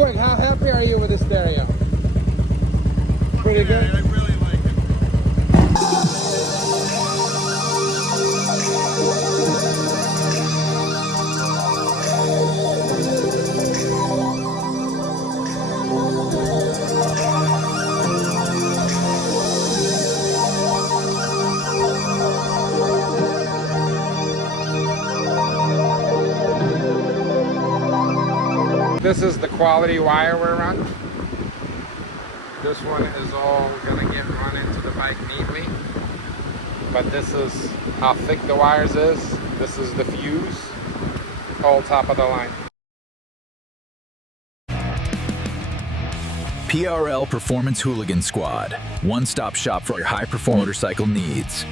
quick, how happy are you with this stereo? Pretty good? I really like it. This is the quality wire we're running. This one is all gonna get run into the bike neatly. But this is how thick the wires is. This is the fuse, all top of the line. PRL Performance Hooligan Squad. One-stop shop for your high-performance motorcycle needs.